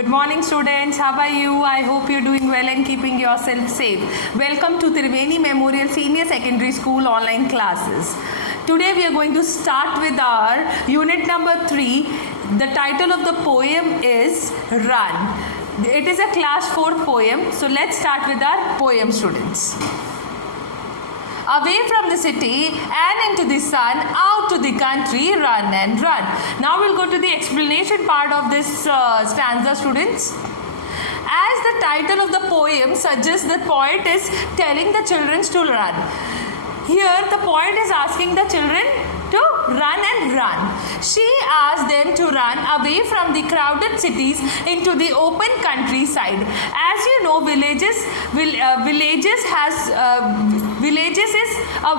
Good morning students, how are you? I hope you're doing well and keeping yourself safe. Welcome to Triveni Memorial Senior Secondary School online classes. Today we are going to start with our unit number 3. The title of the poem is Run. It is a class 4 poem. So let's start with our poem, students. Away from the city and into the sun, out to the country, run and run. Now we'll go to the explanation part of this stanza, students. As the title of the poem suggests, the poet is telling the children to run. Here the poet is asking the children to run and run. She asked them to run away from the crowded cities into the open countryside. As you know, villages is a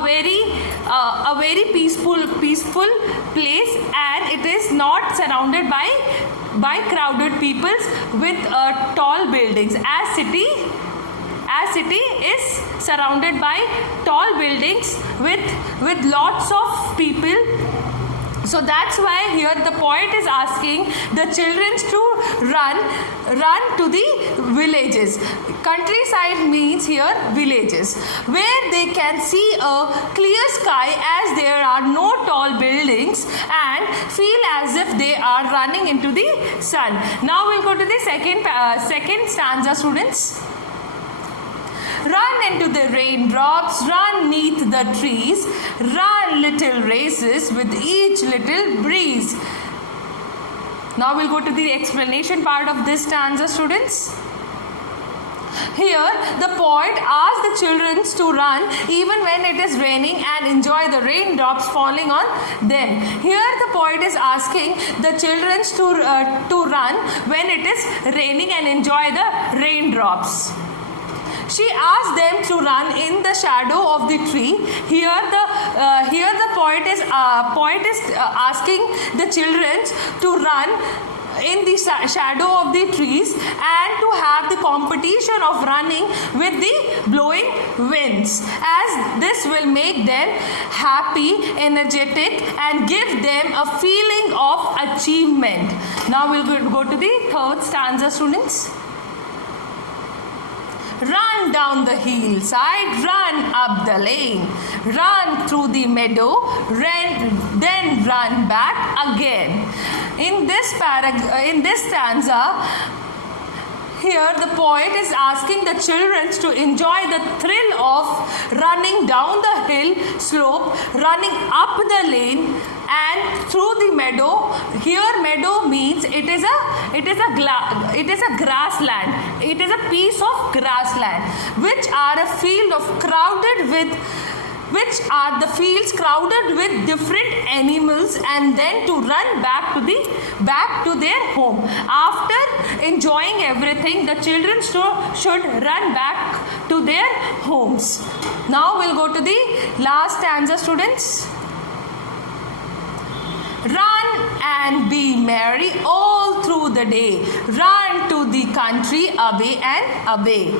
very peaceful place, and it is not surrounded by crowded peoples with tall buildings. As city is surrounded by tall buildings with lots of people. So that's why here the poet is asking the children to run to the villages. Countryside means here villages, where they can see a clear sky as there are no tall buildings and feel as if they are running into the sun. Now we'll go to the second stanza, students. Run into the raindrops, run neath the trees, run little races with each little breeze. Now we'll go to the explanation part of this stanza, students. Here the poet asks the children to run even when it is raining and enjoy the raindrops falling on them. Here the poet is asking the children to run when it is raining and enjoy the raindrops. She asked them to run in the shadow of the tree. Here the poet is asking the children to run in the shadow of the trees and to have the competition of running with the blowing winds, as this will make them happy, energetic, and give them a feeling of achievement. Now we'll go to the third stanza, students. Run down the hillside, run up the lane, run through the meadow, then run back again. In this stanza, here the poet is asking the children to enjoy the thrill of running down the hill slope, running up the lane, and through the meadow. Here meadow means it is a grassland. It is a piece of grassland which are a field of the fields crowded with different animals, and then to run back to their home. After enjoying everything, the children should run back to their homes. Now we'll go to the last stanza, students. Run and be merry all through the day. Run to the country away and away.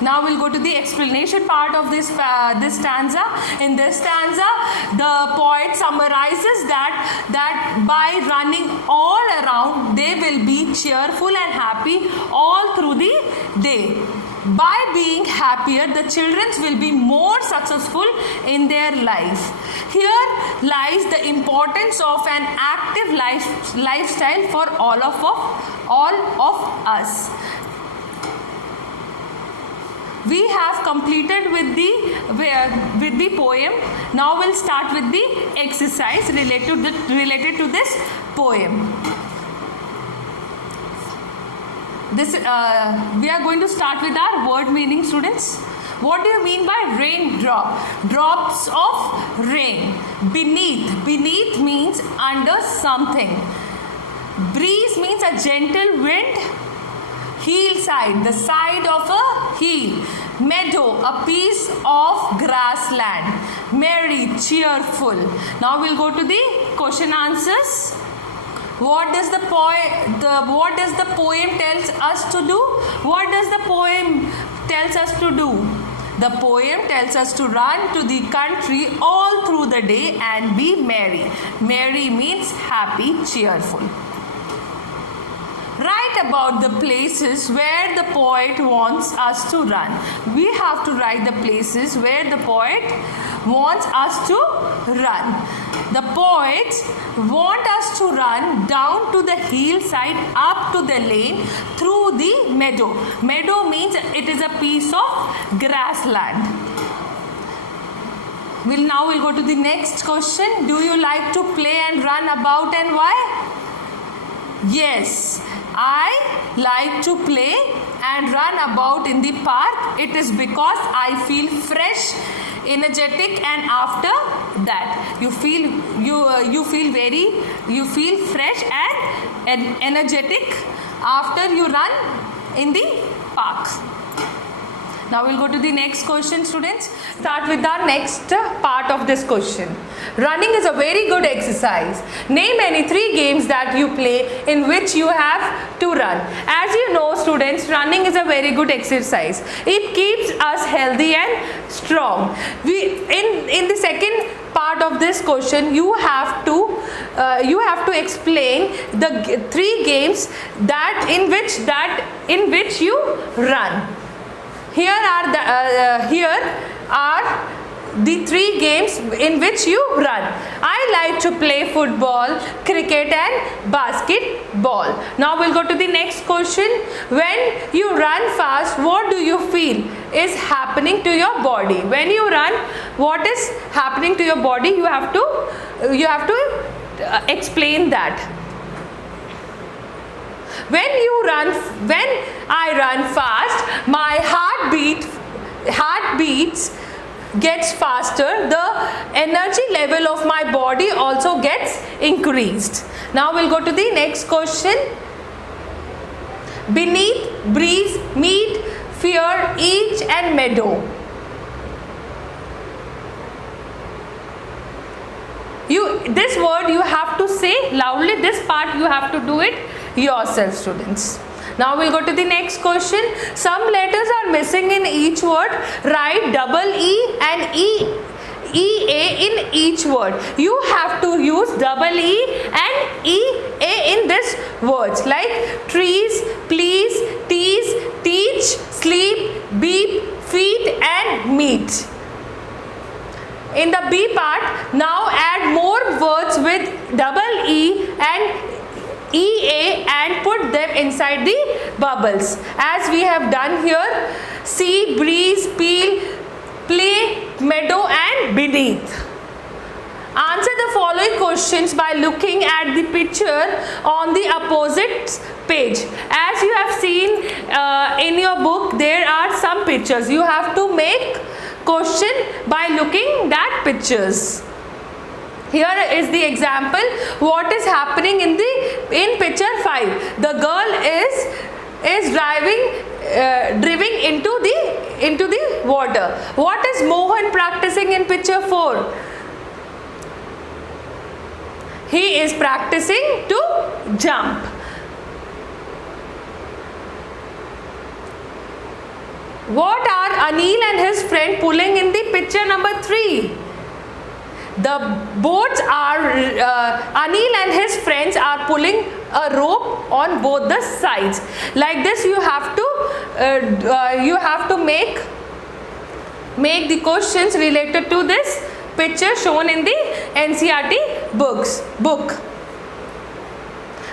Now we'll go to the explanation part of this stanza. In this stanza, the poet summarizes that by running all around, they will be cheerful and happy all through the day. By being happier, the children will be more successful in their life. Here lies the importance of an active lifestyle for all of us. We have completed with the poem. Now we'll start with the exercise related to this poem. We are going to start with our word meaning, students. What do you mean by raindrop? Drops of rain. Beneath means under something. Breeze means a gentle wind. Hillside, the side of a hill. Meadow, a piece of grassland. Merry, cheerful. Now we'll go to the question answers. What does the poem tells us to do? What does the poem tells us to do? The poem tells us to run to the country all through the day and be merry. Merry means happy, cheerful. about the places where the poet wants us to run. We have to write the places where the poet wants us to run. The poets want us to run down to the hillside, up to the lane, through the meadow. Meadow means it is a piece of grassland. We'll go to the next question. Do you like to play and run about, and why? Yes, I like to play and run about in the park. It is because I feel fresh, energetic, and after that you feel fresh and energetic after you run in the park. Now we'll go to the next question, students. Start with our next part of this question. Running is a very good exercise. Name any 3 games that you play in which you have to run. As you know, students, running is a very good exercise. It keeps us healthy and strong. In the second part of this question, you have to explain the 3 games in which you run. Here are the 3 games in which you run. I like to play football, cricket, and basketball. Now we'll go to the next question. When you run fast, what do you feel is happening to your body? When you run, what is happening to your body? You have to explain that. When I run fast, my heartbeats gets faster. The energy level of my body also gets increased. Now we'll go to the next question. Beneath, breeze, meet, fear, each, and meadow. This word you have to say loudly. This part you have to do it yourself, students. Now we'll go to the next question. Some letters are missing in each word. Write double E and EA in each word. You have to use double E and EA in this words, like trees, please, tease, teach, sleep, beep, feet, and meet. In the B part, now add more words with double E and EA and put them inside the bubbles, as we have done here. See, breeze, peel, play, meadow, and beneath. Answer the following questions by looking at the picture on the opposite page. As you have seen in your book, there are some pictures. You have to make question by looking at pictures. Here is the example. What is happening in picture 5? The girl is driving into the water. What is Mohan practicing in picture 4? He is practicing to jump. What are Anil and his friend pulling in the picture number 3? The boats are Anil and his friends are pulling a rope on both the sides. Like this, you have to make the questions related to this picture shown in the NCERT book.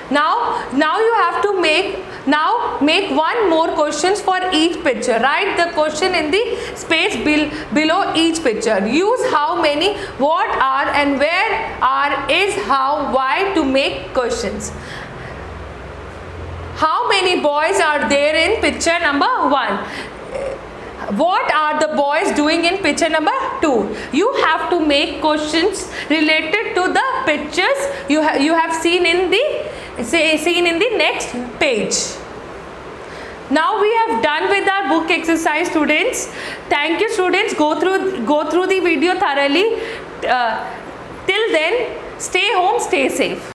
Now you have to make one more questions for each picture. Write the question in the space below each picture. Use how many, what are, and where are, is, how, why to make questions. How many boys are there in picture number 1? What are the boys doing in picture number 2? You have to make questions related to the pictures you have seen in the next page. Now we have done with our book exercise, students. Thank you, students. Go through the video thoroughly. Till then, stay home, stay safe.